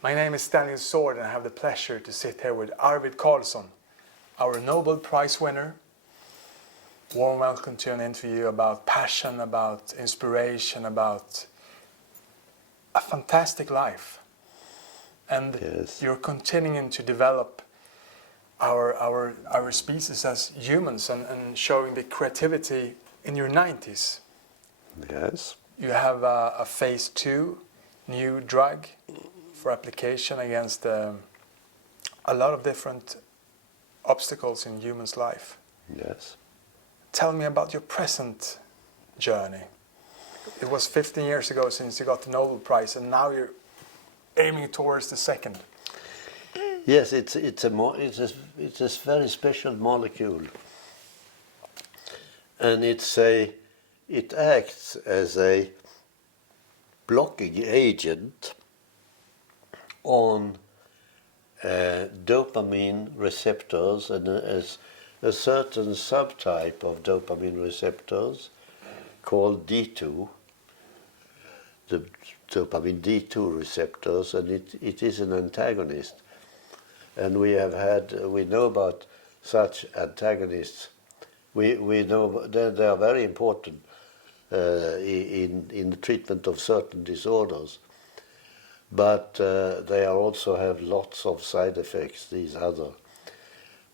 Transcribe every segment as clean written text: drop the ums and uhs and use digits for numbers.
My name is Daniel Swärd and I have the pleasure to sit here with Arvid Carlsson, our Nobel Prize winner. Warm welcome to an interview about passion, about inspiration, about a fantastic life. And Yes. you're continuing to develop our species as humans and showing the creativity in your 90s. Yes. You have a phase 2 new drug for application against a lot of different obstacles in humans' life. Yes. Tell me about your present journey. It was 15 years ago since you got the Nobel Prize, and now you're aiming towards the second. Yes, it's a very special molecule, and it acts as a blocking agent on dopamine receptors, and as a certain subtype of dopamine receptors called D2, the dopamine D2 receptors, and it is an antagonist. And we know about such antagonists. We know they are very important in the treatment of certain disorders, but they also have lots of side effects, these other.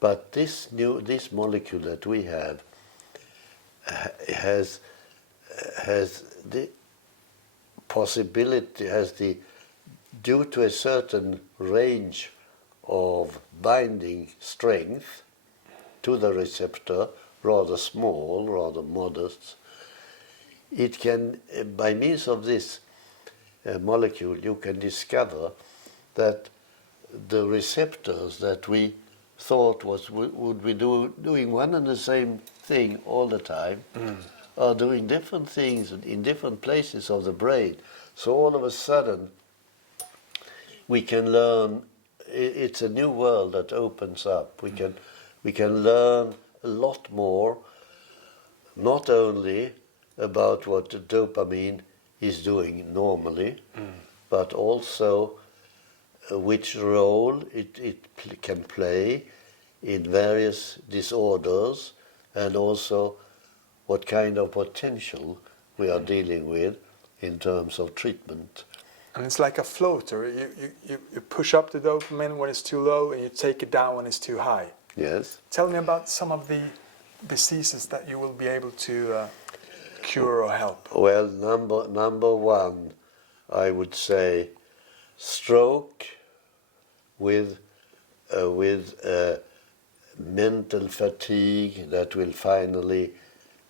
But this molecule that we have has the possibility, due to a certain range of binding strength to the receptor, rather small, rather modest, it can, by means of this molecule, you can discover that the receptors that we thought would be doing one and the same thing all the time are doing different things in different places of the brain. So all of a sudden we can learn. It's a new world that opens up. We can learn a lot more, not only about what the dopamine is doing normally, but also which role it can play in various disorders, and also what kind of potential we are dealing with in terms of treatment. And it's like a floater. You push up the dopamine when it's too low and you take it down when it's too high. Yes. Tell me about some of the diseases that you will be able to cure or help. Well, number one, I would say stroke with mental fatigue that will finally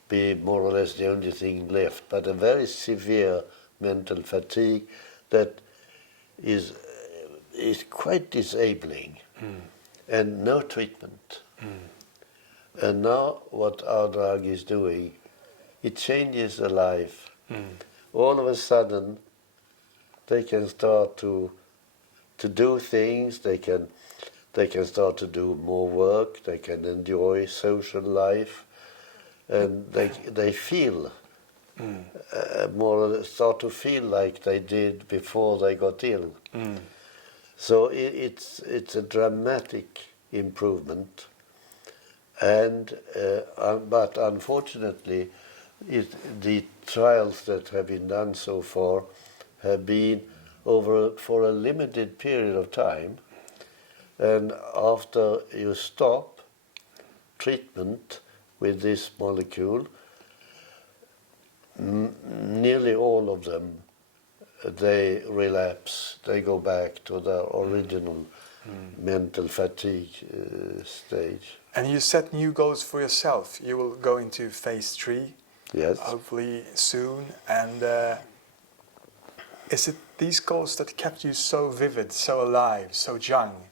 be more or less the only thing left, but a very severe mental fatigue that is quite disabling, and no treatment. And now what our drug is doing, it changes the life. All of a sudden they can start to do things, they can start to do more work, they can enjoy social life, and they feel more or less, start to feel like they did before they got ill. So it's a dramatic improvement, and but unfortunately the trials that have been done so far have been for a limited period of time, and after you stop treatment with this molecule, nearly all of them, they relapse, they go back to their original mental fatigue stage. And you set new goals for yourself. You will go into phase 3, Yes. hopefully soon. And is it these goals that kept you so vivid, so alive, so young?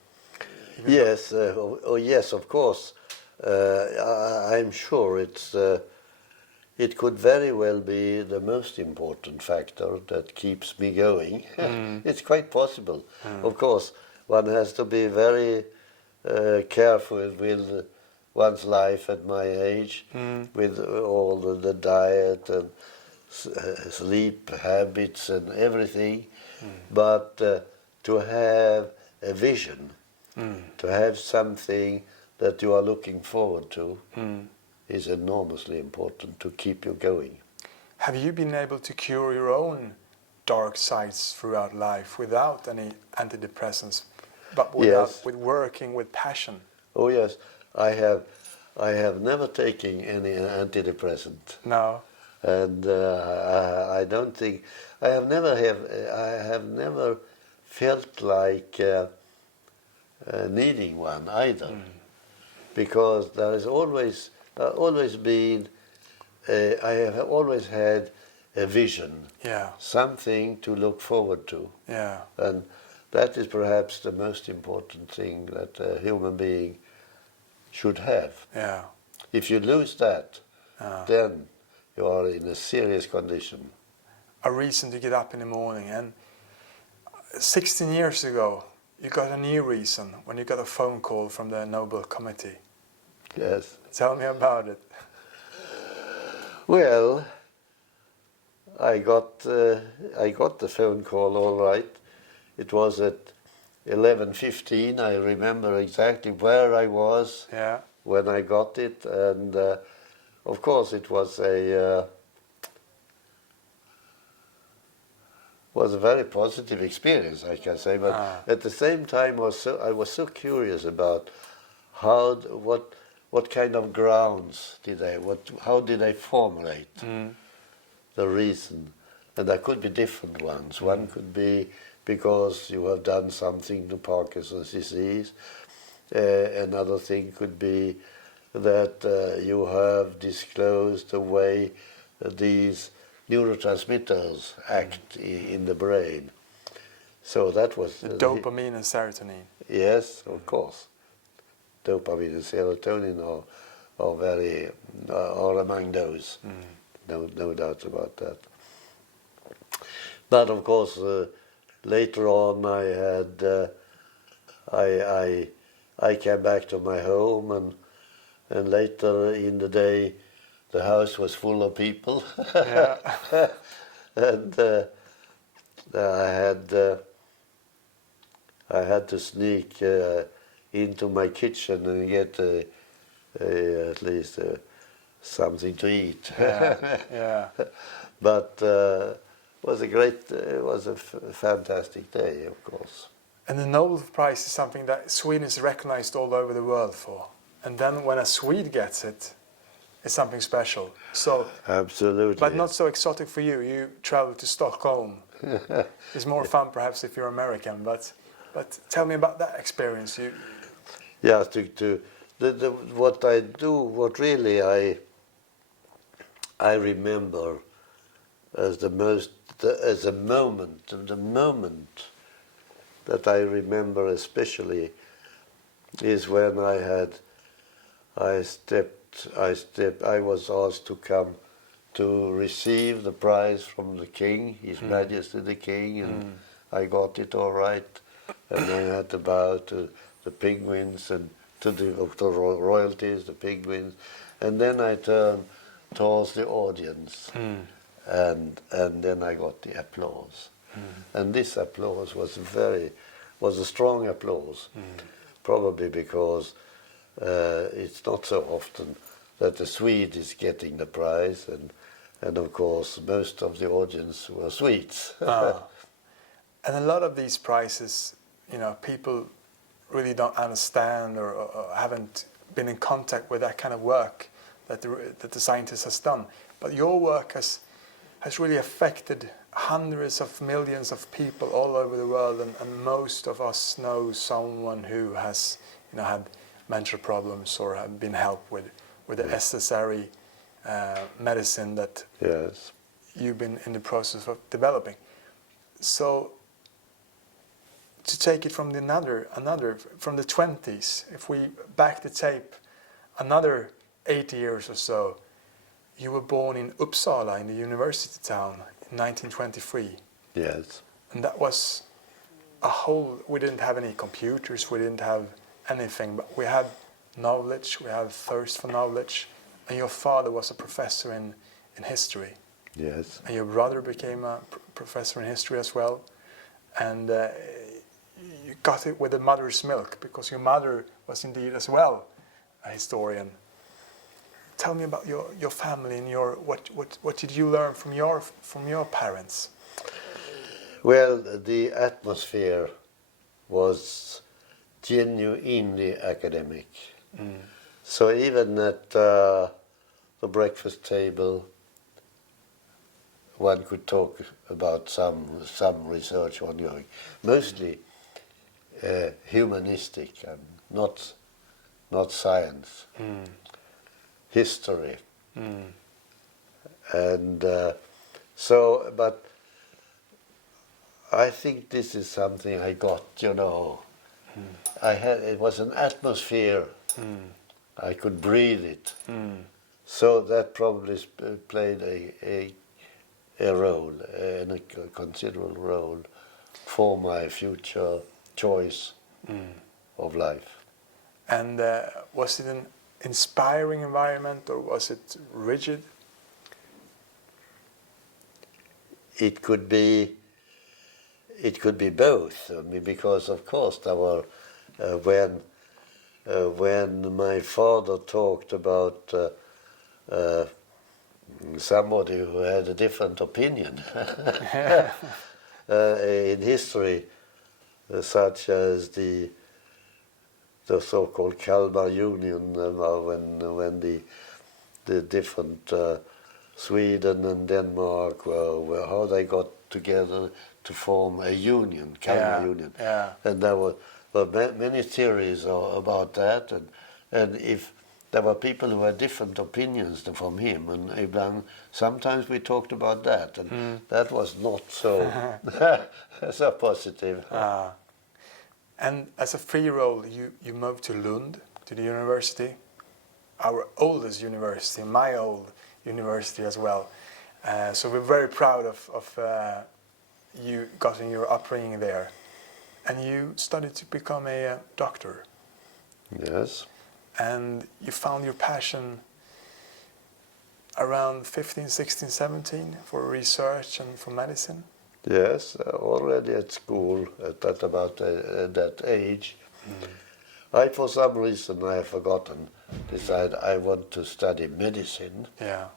Yes, yes, of course. I'm sure it could very well be the most important factor that keeps me going. It's quite possible. Of course, one has to be very careful with one's life at my age, with all the diet and sleep habits and everything. But to have a vision, to have something that you are looking forward to is enormously important to keep you going. Have you been able to cure your own dark sides throughout life without any antidepressants, but Yes. with working with passion? Oh yes, I have never taken any antidepressant. No. And I don't think I have never felt like needing one either, because there has always been I have always had a vision, Yeah. something to look forward to, Yeah. and that is perhaps the most important thing that a human being should have. Yeah. If you lose that, Uh, then you are in a serious condition. a reason to get up in the morning. And 16 years ago, you got a new reason when you got a phone call from the Nobel Committee. Yes. Tell me about it. Well, I got the phone call all right. It was at 11:15. I remember exactly where I was Yeah. when I got it, and of course it was a very positive experience, I can say. But at the same time, I was so curious about what kind of grounds how did they formulate the reason, and there could be different ones. One could be because you have done something to Parkinson's disease. Another thing could be that you have disclosed the way these neurotransmitters act in the brain. So that was The dopamine and serotonin. Yes, of course. Dopamine and serotonin are very are among those. No doubt about that. But of course, later on, I came back to my home, and later in the day, the house was full of people. Yeah. And I had to sneak into my kitchen and get at least something to eat. Yeah. Yeah. But it was a fantastic day, of course. And the Nobel Prize is something that Sweden is recognized all over the world for. And then when a Swede gets it, it's something special. So, Absolutely. but not so exotic for you. You travel to Stockholm. It's more fun perhaps if you're American. But tell me about that experience. Yeah, what I do, what really I remember as the moment that I remember especially is when I was asked to come to receive the prize from the King, His Majesty the King, and I got it all right. And I had to bow to the penguins and to the royalties, the penguins, and then I turned towards the audience, and then I got the applause, and this applause was a strong applause, probably because it's not so often that a Swede is getting the prize, and of course most of the audience were Swedes. And a lot of these prizes, people really don't understand or haven't been in contact with that kind of work that the scientist has done. But your work has really affected hundreds of millions of people all over the world, and most of us know someone who has had mental problems or have been helped with the SSRI medicine that Yes. you've been in the process of developing. So to take it from from the 20s, if we back the tape another 80 years or so, you were born in Uppsala in the university town in 1923. Yes. And that was we didn't have any computers, we didn't have anything, but we had knowledge, we had thirst for knowledge, and your father was a professor in history. Yes. And your brother became a professor in history as well. And you got it with the mother's milk, because your mother was indeed as well a historian. Tell me about your family and what did you learn from your parents? Well, the atmosphere was genuinely academic. So even at the breakfast table, one could talk about some research ongoing, mostly humanistic and not science, history, and so. But I think this is something I got. It was an atmosphere. I could breathe it. So that probably played a role, and a considerable role for my future choice of life. And was it an inspiring environment, or was it rigid? It could be both. I mean, because of course there were when my father talked about somebody who had a different opinion in history, such as the so-called Kalmar Union, when the different Sweden and Denmark were how they got together to form a union, Kalmar Union, and there were many theories about that, and if there were people who had different opinions from him, and sometimes we talked about that, and that was not so so positive. And as a 3-year-old, you moved to Lund, to the university, our oldest university, my old university as well. So we're very proud of you getting your upbringing there. And you studied to become a doctor. Yes. And you found your passion around 15, 16, 17 for research and for medicine? Yes, already at school at about that age. I, for some reason I have forgotten, decided I want to study medicine. Yeah.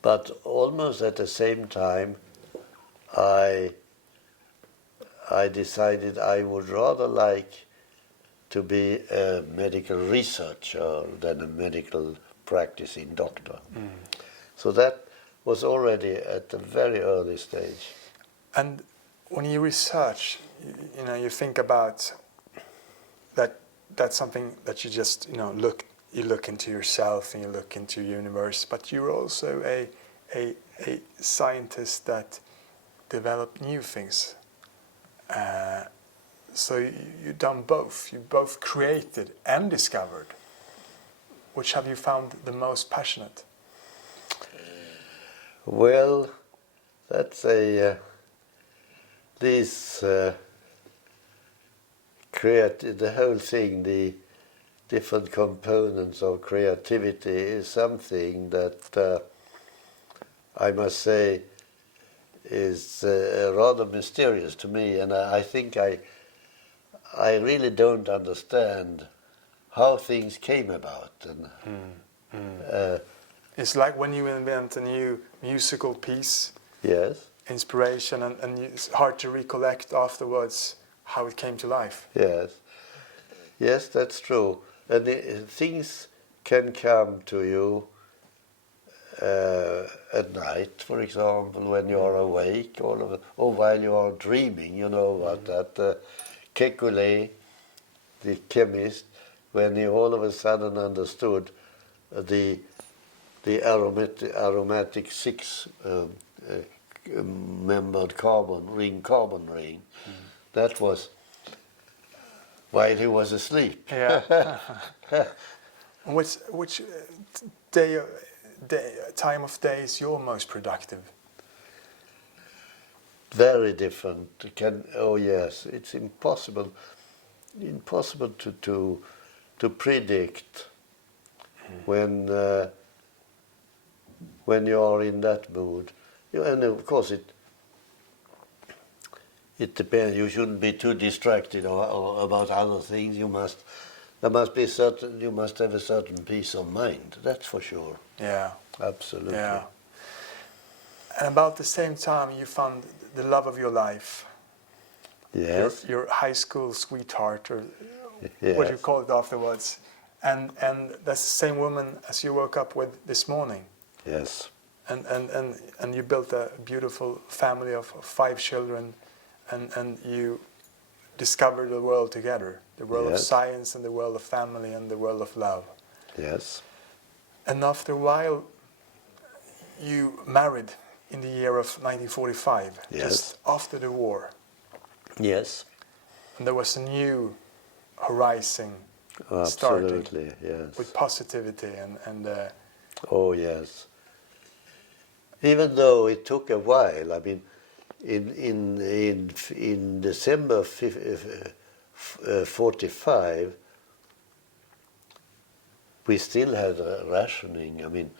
But almost at the same time, I decided I would rather like to be a medical researcher than a medical practicing doctor. So that was already at a very early stage. And when you research, you think about that's something that you just you look into yourself and you look into your universe, but you're also a scientist that develop new things. So you've done both. You both created and discovered. Which have you found the most passionate? Well, that's the whole thing, the different components of creativity is something that I must say is rather mysterious to me, and I think I really don't understand how things came about. And It's like when you invent a new musical piece, yes, inspiration, and it's hard to recollect afterwards how it came to life. yes, that's true. And things can come to you at night, for example, when you are awake, or while you are dreaming. About that. Kekulé, the chemist, when he all of a sudden understood the aromatic six-membered carbon ring. That was while he was asleep. Yeah. Which time of day is your most productive? Very different. Yes, it's impossible to predict when you are in that mood. And of course It depends. You shouldn't be too distracted or about other things. You must have a certain peace of mind. That's for sure. Yeah. Absolutely. Yeah. And about the same time, you found the love of your life. Yes. Your high school sweetheart, or Yes. what you call it afterwards. And that's the same woman as you woke up with this morning. Yes. And you built a beautiful family of 5 children, and you discovered the world together, the world of Yes. science and the world of family and the world of love. Yes. And after a while, you married in the year of 1945, Yes. just after the war. Yes. And there was a new horizon starting Absolutely. Yes. with positivity and Oh yes. Even though it took a while, I mean, in December 45, we still had rationing. I mean,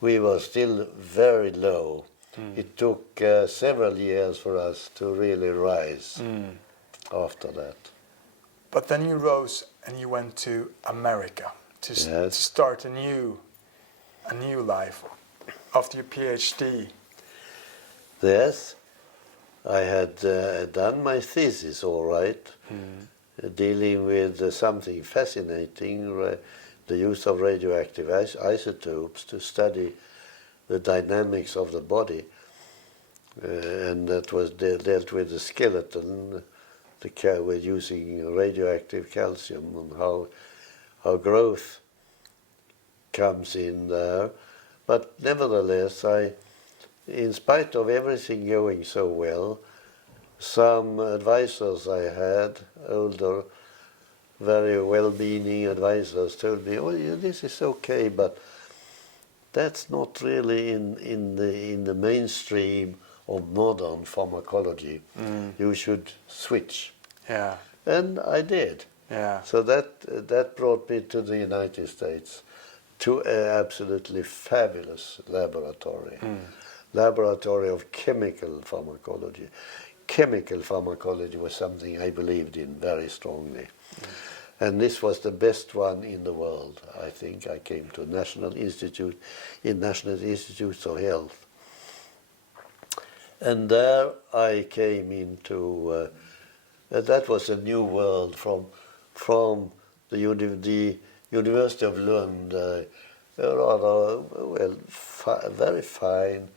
we were still very low. It took several years for us to really rise after that. But then you rose and you went to America to start a new life after your PhD. Yes, I had done my thesis all right, dealing with something fascinating, the use of radioactive isotopes to study the dynamics of the body, and that was dealt with the skeleton, with using radioactive calcium, and how growth comes in there. But nevertheless, in spite of everything going so well, some advisors I had, older, very well-meaning advisors, told me, "Oh, yeah, this is okay, but that's not really in the mainstream of modern pharmacology. You should switch." Yeah. And I did. Yeah. So that brought me to the United States, to an absolutely fabulous laboratory. Laboratory of chemical pharmacology. Chemical pharmacology was something I believed in very strongly. And this was the best one in the world, I think. I came to National Institutes of Health. And there I came into, that was a new world from the University of Lund, a rather, very fine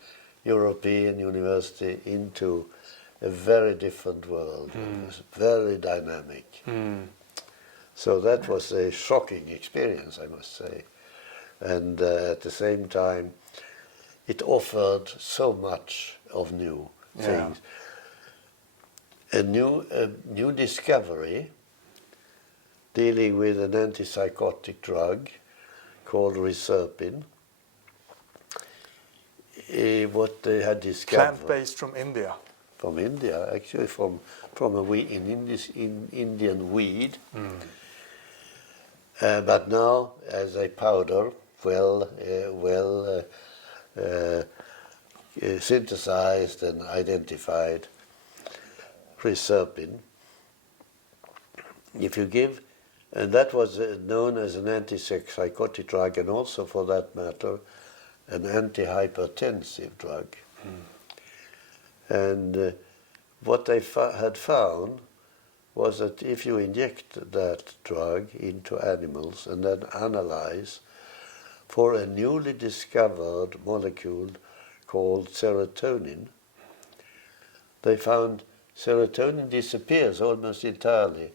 European university, into a very different world. It was very dynamic. So that was a shocking experience, I must say. And at the same time, it offered so much of new things. A new discovery dealing with an antipsychotic drug called Reserpin. What they had discovered. Plant-based from India. From India, actually, from Indian weed. But now, as a powder, synthesized and identified, Reserpin. If you give, and that was known as an antipsychotic drug, and also, for that matter, an antihypertensive drug. And what they had found was that if you inject that drug into animals and then analyze for a newly discovered molecule called serotonin, they found serotonin disappears almost entirely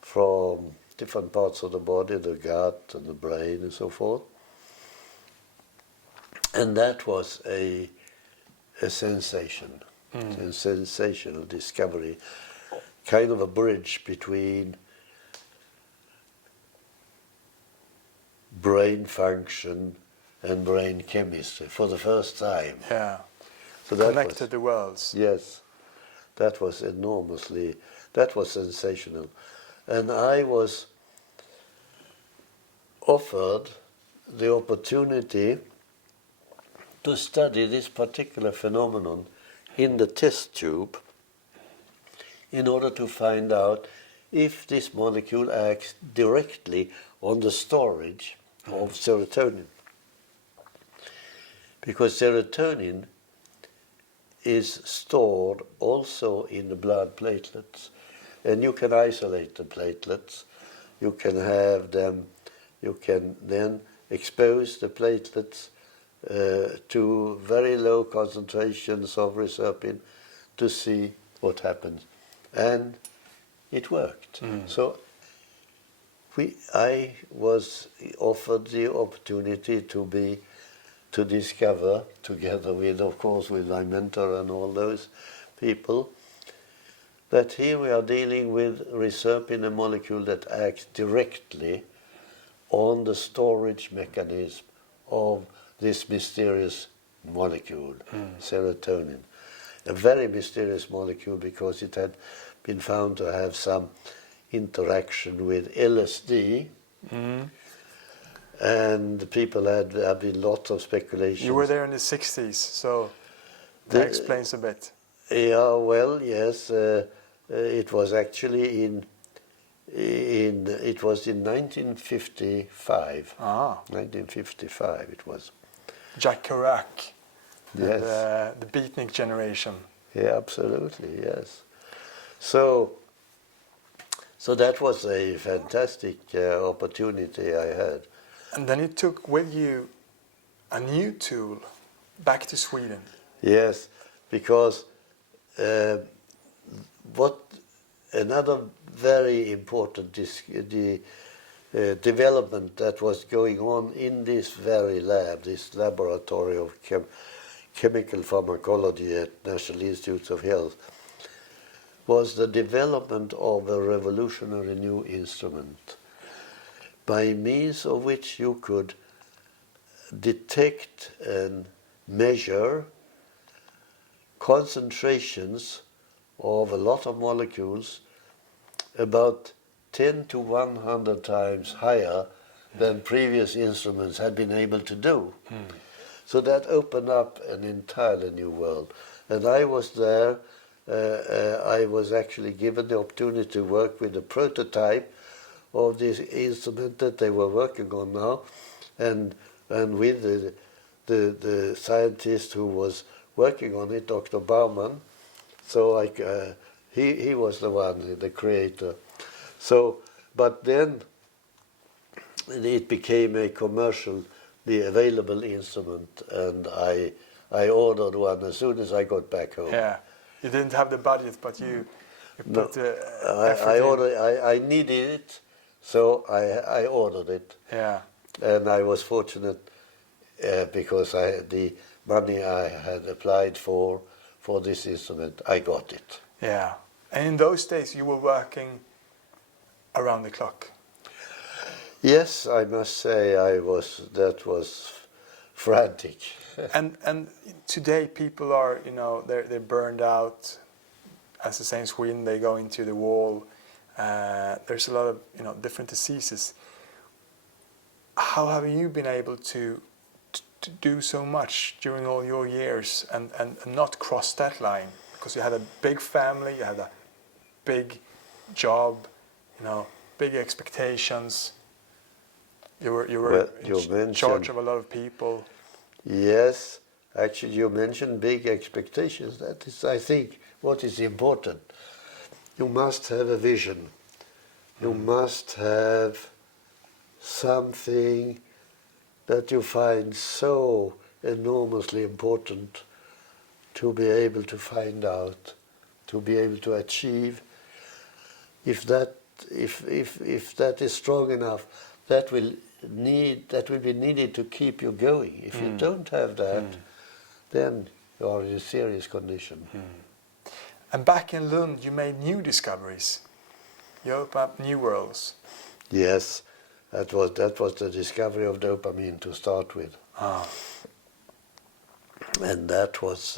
from different parts of the body, the gut and the brain and so forth. And that was a sensation, a sensational discovery, kind of a bridge between brain function and brain chemistry for the first time. Yeah. So that Connected the worlds. Yes, that was sensational. And I was offered the opportunity to study this particular phenomenon in the test tube in order to find out if this molecule acts directly on the storage of serotonin. Because serotonin is stored also in the blood platelets, and you can isolate the platelets. You can have them, you can then expose the platelets to very low concentrations of reserpine to see what happens. And it worked. So I was offered the opportunity to discover, together with, of course, with my mentor and all those people, that here we are dealing with reserpine, a molecule that acts directly on the storage mechanism of this mysterious molecule, serotonin. A very mysterious molecule because it had been found to have some interaction with LSD. And people have been lots of speculations. You were there in the 60s, so that explains a bit. Yeah, well, yes. It was actually in 1955. 1955 it was. Jack Kerouac. Yes. The Beatnik Generation. Yeah, absolutely, yes. So that was a fantastic opportunity I had. And then you took with you a new tool back to Sweden. Yes, because what another very important development that was going on in this very lab, this laboratory of chemical pharmacology at National Institutes of Health, was the development of a revolutionary new instrument by means of which you could detect and measure concentrations of a lot of molecules about 10 to 100 times higher than previous instruments had been able to do. So that opened up an entirely new world. And I was there, I was actually given the opportunity to work with a prototype of this instrument that they were working on now, and with the scientist who was working on it, Dr. Baumann. So he was the one, the creator. So, but then it became a commercially available instrument, and I ordered one as soon as I got back home. Yeah, you didn't have the budget, but you put the I needed it, so I ordered it. Yeah. And I was fortunate because the money I had applied for this instrument, I got it. Yeah. And in those days you were working around the clock. Yes, I must say that was frantic. and today people are, they're burned out. As they say in Sweden, they go into the wall. There's a lot of different diseases. How have you been able to do so much during all your years and not cross that line? Because you had a big family, you had a big job, big expectations. You were in charge of a lot of people. Yes, actually you mentioned big expectations. That is, I think, what is important. You must have a vision. You must have something that you find so enormously important to be able to find out, to be able to achieve. If that is strong enough, that will be needed to keep you going. If you don't have that, then you are in a serious condition. And back in Lund, you made new discoveries. You opened up new worlds. Yes, that was the discovery of dopamine to start with. And that was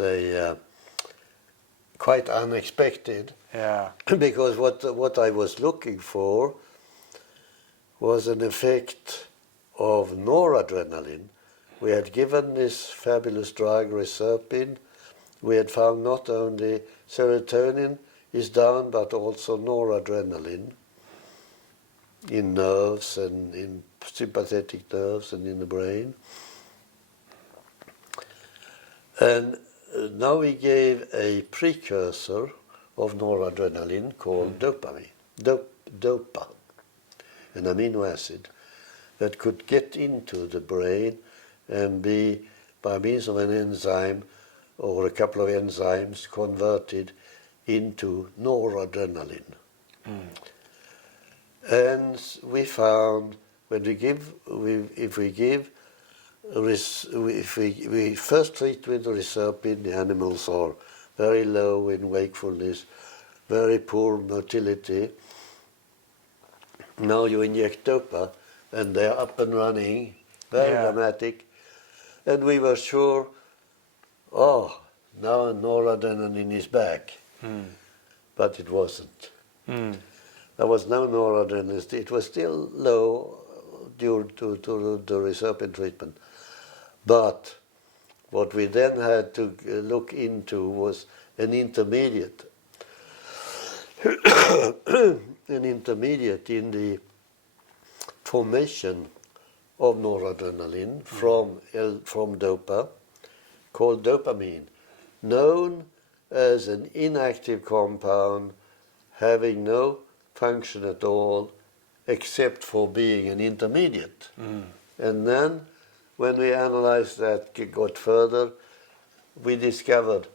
quite unexpected. Yeah. Because what I was looking for was an effect of noradrenaline. We had given this fabulous drug, reserpine. We had found not only serotonin is down, but also noradrenaline in nerves and in sympathetic nerves and in the brain. And now we gave a precursor of noradrenaline called dopamine, Dopa, an amino acid that could get into the brain and be, by means of an enzyme or a couple of enzymes, converted into noradrenaline. And we found when if we first treat with reserpine, the animals are very low in wakefulness, very poor motility. Now you inject Dopa and they're up and running, very dramatic. And we were sure, oh, now noradrenaline is back. But it wasn't. There was no noradrenaline. It was still low due to the reserpine treatment. But what we then had to look into was an intermediate. An intermediate in the formation of noradrenaline from Dopa, called dopamine, known as an inactive compound having no function at all except for being an intermediate. And then when we analyzed that, got further, we discovered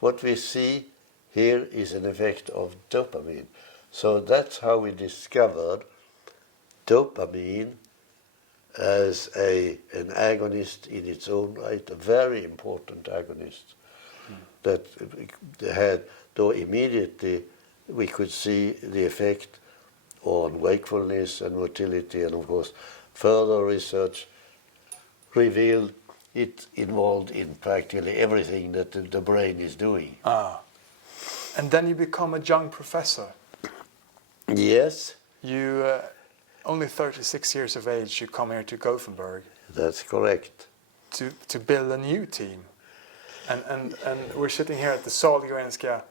what we see here is an effect of dopamine. So that's how we discovered dopamine as an agonist in its own right, a very important agonist that had, though immediately we could see the effect on wakefulness and motility, and of course further research revealed it involved in practically everything that the brain is doing. And then you become a young professor. Yes. You, only 36 years of age, you come here to Gothenburg. That's correct. To build a new team. And we're sitting here at the Sahlgrenska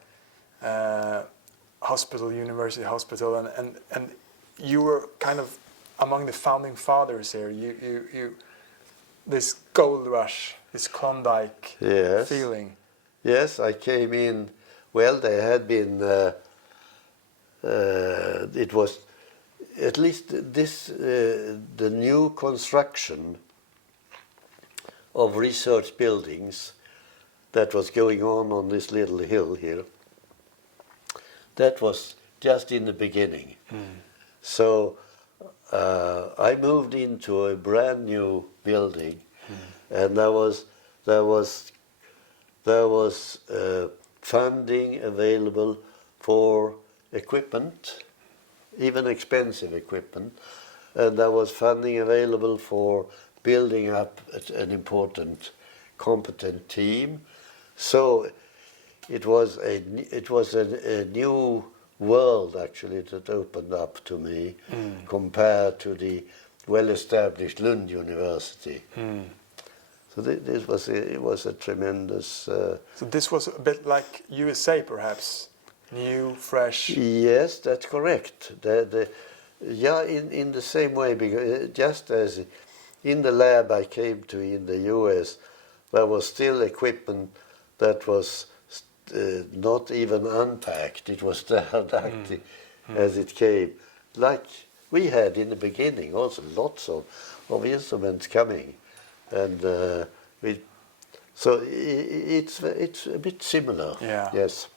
Hospital, University Hospital, and you were kind of among the founding fathers here. You this gold rush, this Klondike feeling. Yes, I came in. Well, there had been. It was at least this the new construction of research buildings that was going on this little hill here. That was just in the beginning. So I moved into a brand new building, and there was funding available for equipment, even expensive equipment, and there was funding available for building up an important, competent team. So it was a new world actually that opened up to me compared to the well-established Lund University. So it was a tremendous. So this was a bit like USA, perhaps, new, fresh. Yes, that's correct. In the same way, because just as in the lab I came to in the US, there was still equipment that was not even unpacked. It was active as it came. Like we had in the beginning, also lots of instruments coming, and so it's a bit similar. Yeah. Yes.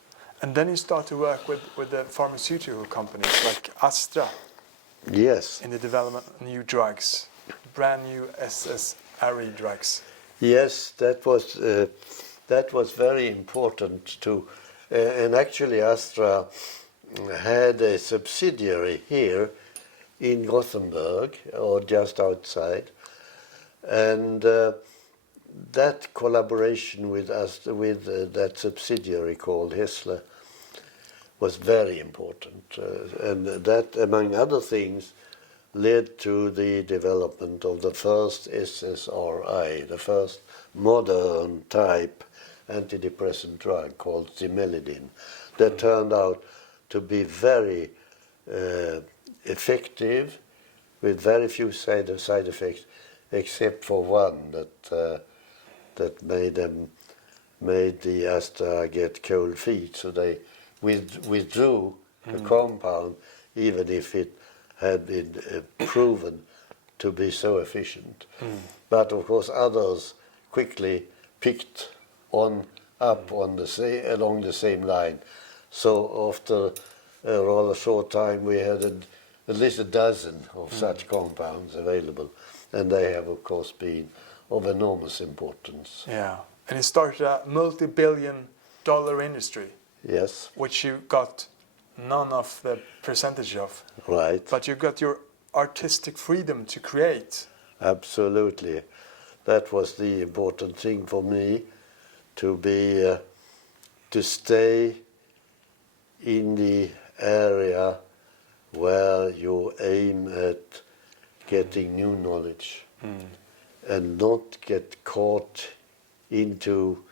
And then you start to work with the pharmaceutical companies like Astra. Yes. In the development of new drugs, brand new SSRI drugs. Yes, that was very important too. And actually Astra had a subsidiary here in Gothenburg, or just outside, and that collaboration with that subsidiary called Hessler was very important, and that, among other things, led to the development of the first SSRI, the first modern type antidepressant drug called zimelidine that turned out to be very effective with very few side effects, except for one that made the Astra get cold feet. So they withdrew the compound, even if it had been proven to be so efficient. But of course, others quickly picked up along the same line. So after a rather short time, we had at least a dozen of such compounds available, and they have, of course, been of enormous importance. Yeah, and it started a multi-billion-dollar industry. Yes. Which you got none of the percentage of. Right. But you got your artistic freedom to create. Absolutely. That was the important thing for me, to stay in the area where you aim at getting new knowledge and not get caught into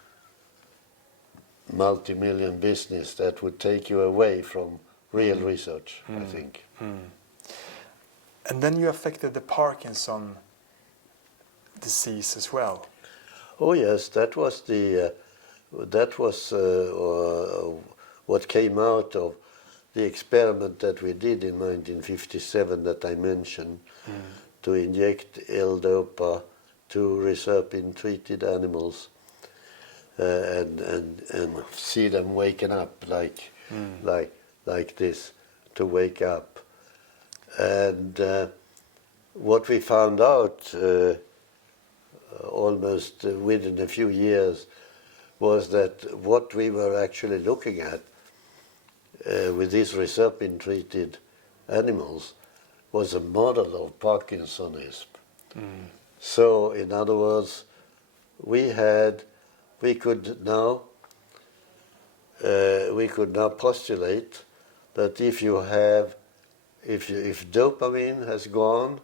multi-million business that would take you away from real research, I think. And then you affected the Parkinson disease as well. Oh yes, that was what came out of the experiment that we did in 1957 that I mentioned, to inject L-Dopa to reserpine-treated animals and see them waking up like this, to wake up. And what we found out almost within a few years was that what we were actually looking at with these reserpine-treated animals was a model of Parkinsonism. So, in other words, we could now postulate that if dopamine has gone,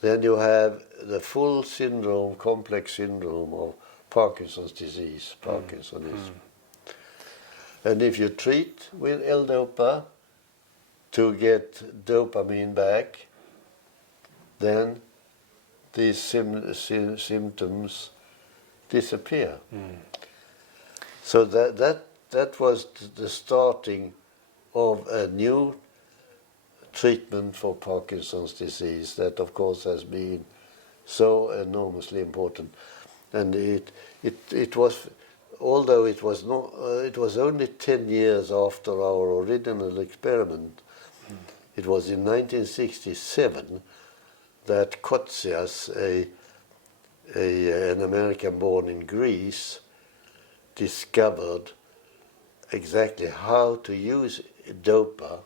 then you have the full syndrome, complex syndrome of Parkinson's disease, Parkinsonism. And if you treat with L-Dopa to get dopamine back, then these symptoms disappear. So that was the starting of a new treatment for Parkinson's disease that, of course, has been so enormously important. And it was, although it was not, it was only 10 years after our original experiment. It was in 1967 that Kotsias, an American born in Greece, discovered exactly how to use Dopa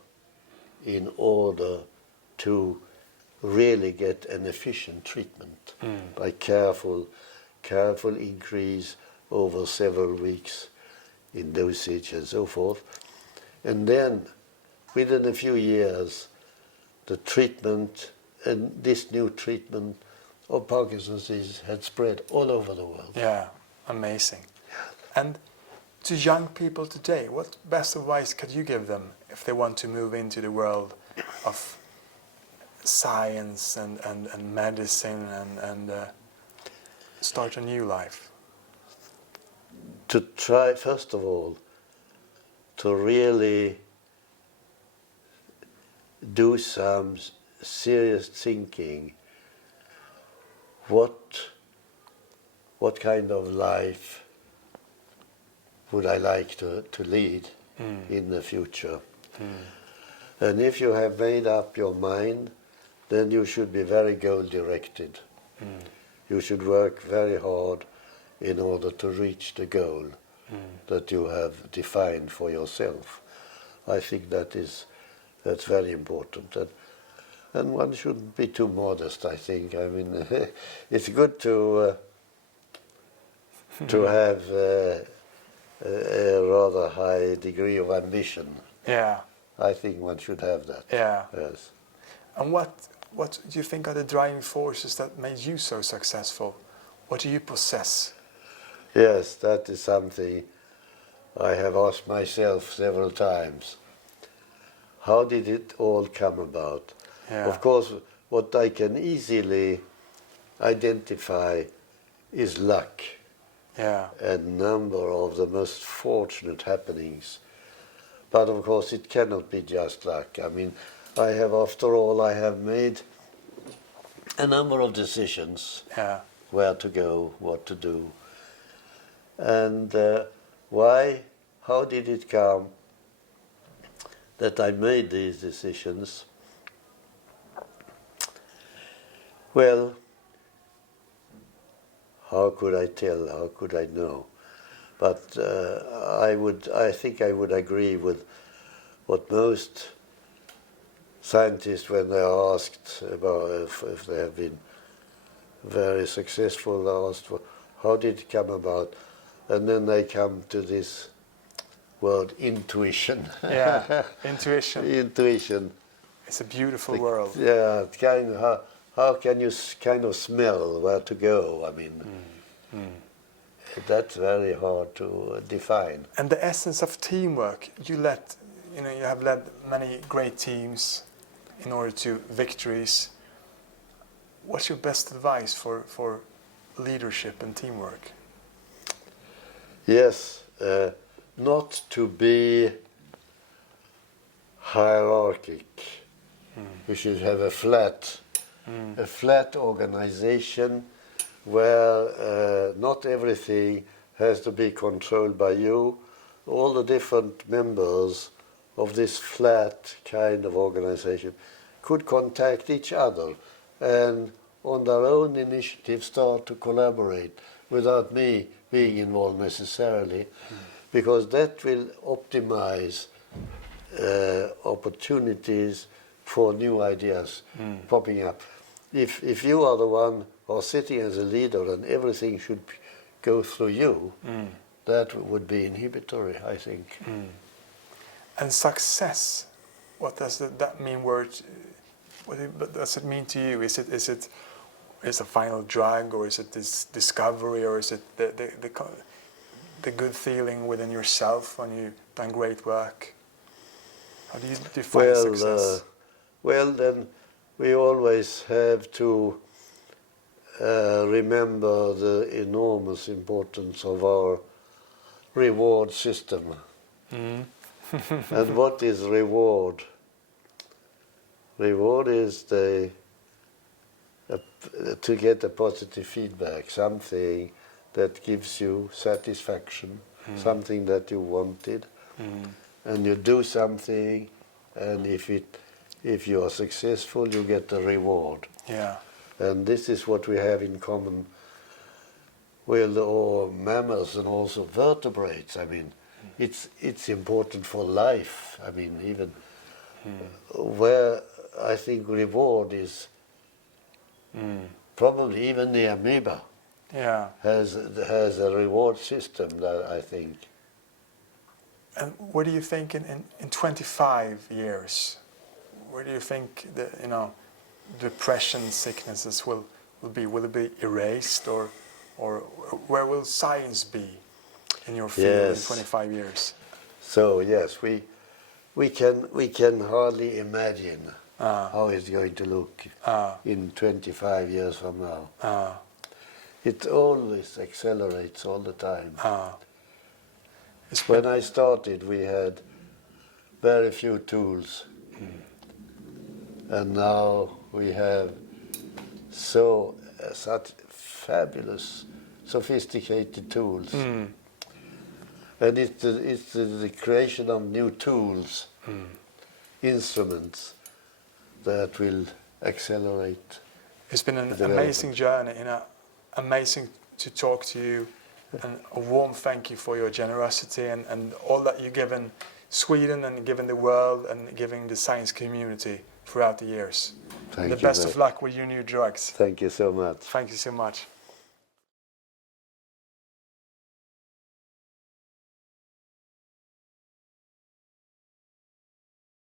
in order to really get an efficient treatment by careful increase over several weeks in dosage and so forth. And then, within a few years, the treatment and this new treatment of Parkinson's disease had spread all over the world. Yeah, amazing. And to young people today, what best advice could you give them if they want to move into the world of science and medicine and start a new life? To try, first of all, to really do some serious thinking. What kind of life would I like to lead in the future? And if you have made up your mind, then you should be very goal-directed. You should work very hard in order to reach the goal that you have defined for yourself. I think that's very important. And one shouldn't be too modest, I think. I mean, it's good to have a rather high degree of ambition. Yeah. I think one should have that. Yeah. Yes. And what do you think are the driving forces that made you so successful? What do you possess? Yes, that is something I have asked myself several times. How did it all come about? Yeah. Of course, what I can easily identify is luck. Yeah. A number of the most fortunate happenings. But of course it cannot be just luck. I mean, after all, I have made a number of decisions. Yeah. Where to go, what to do. And why, how did it come that I made these decisions? Well, how could I tell, how could I know? But I think I would agree with what most scientists, when they are asked about if they have been very successful, they asked for how did it come about, and then they come to this word intuition. Yeah. Intuition. Intuition. It's a beautiful world. Yeah, kind of how can you kind of smell where to go? I mean, that's very hard to define. And the essence of teamwork, you have led many great teams in order to victories. What's your best advice for leadership and teamwork? Yes, not to be hierarchic. We should have a flat organization where not everything has to be controlled by you. All the different members of this flat kind of organization could contact each other and on their own initiative start to collaborate without me being involved necessarily, because that will optimize opportunities for new ideas popping up. If you are the one who are sitting as a leader and everything should go through you, that would be inhibitory, I think. And success, what does that mean? What does it mean to you? Is it a final drug, or is it this discovery, or is it the good feeling within yourself when you've done great work? How do you define success? Well, then we always have to remember the enormous importance of our reward system. And what is reward? Reward is to get a positive feedback, something that gives you satisfaction, something that you wanted, and you do something, and if you are successful, you get a reward. Yeah. And this is what we have in common with all mammals and also vertebrates. I mean, it's important for life. I mean, even where I think reward is probably even the amoeba has a reward system that I think. And what do you think in 25 years? Where do you think depression, sicknesses will be? Will it be erased, or where will science be in your field in 25 years? So yes, we can hardly imagine how it's going to look in 25 years from now. It always accelerates all the time. When I started, we had very few tools. And now we have such fabulous, sophisticated tools. And it's the creation of new tools, instruments, that will accelerate. It's been an amazing journey, amazing to talk to you, and a warm thank you for your generosity and all that you've given Sweden and given the world and giving the science community throughout the years. Thank you. The best of luck with your new drugs. Thank you so much. Thank you so much.